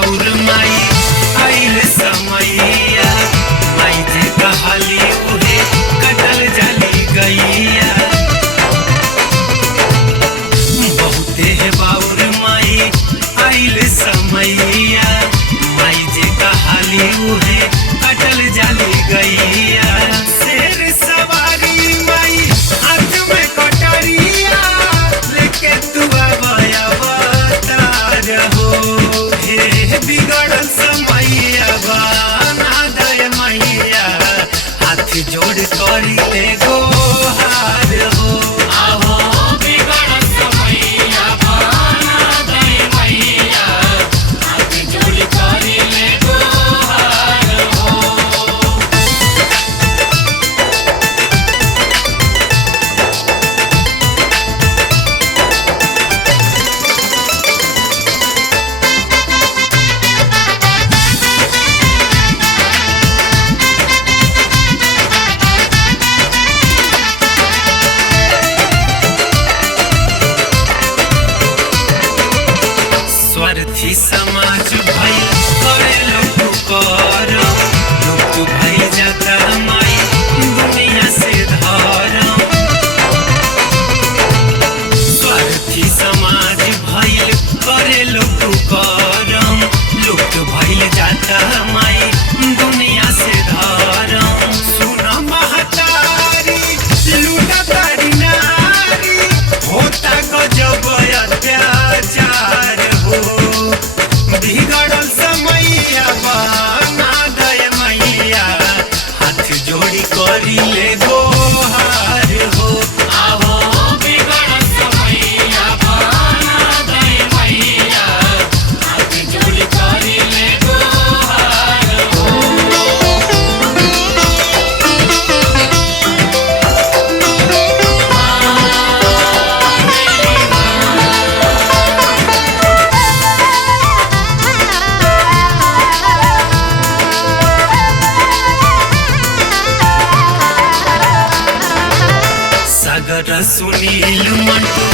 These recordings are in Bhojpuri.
बाउर माई आइल समैया माई जे कहली उहे कटल जाली गैया। बहुते है बाउर माई आइल समैया माई जे कहली उहे कटल जाली गैया। शेर सवारी माई हाथ में कटरिया लेके तू अवतार हो। हे बिगड़ल समैया बना दे मैया हाथ जोड़ करी ले गोहार हो। आहो बिगड़ल समैया बना दे मैया हाथ जोड़ करी ले गोहार हो। स्वार्थी समाज भई करे लोग कर लोग भई जाता माई दुनिया से धर्म। स्वार्थी समाज भई करे लोग करम लोग भई जाता माई दुनिया से धर्म। सुन महतारी लूटतारी नारी होता गजब अत्याचार हो। बिगड़ल समैया बना दे मैया हाथ जोड़ी करी ले गोहार हो। आहो बिगड़ल समैया बना दे मैया हाथ जोड़ करी ले गोहार हो। सागर सुनील मंटू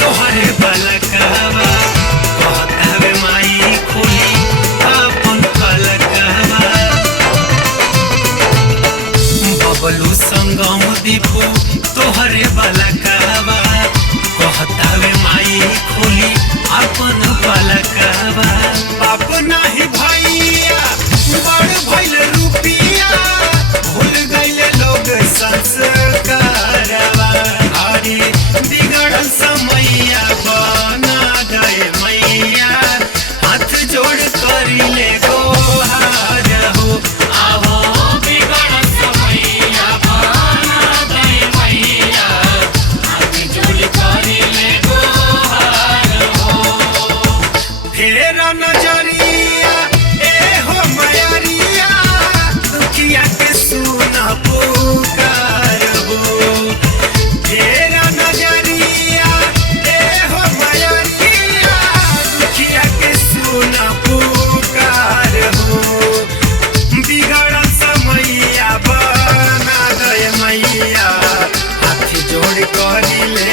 तोहरे बलकवा कहतावे माई खोली अपन पलकवा। बबलू संगम दीपू तोहरे बलकवा कहतावे माई खोली अपन पलकवा। बाप नाही भैया बड़ भइल रुपिया भूल गइले लोग संस्कारवा। अरे बिगड़ल समैया बना दे मैया हाथ जोड़ करी ले गोहार हो। आहो बिगड़ल समैया बना दे मैया हाथ जोड़ करी ले गोहार हो। फेर नजरिया ए हो मयरिया दुखिया के सुन पुकार हो। फेर नजरिया ए हो मयरिया दुखिया के सुन पुकार हो। बिगड़ल समैया बना दे मैया हाथ जोड़ करी ले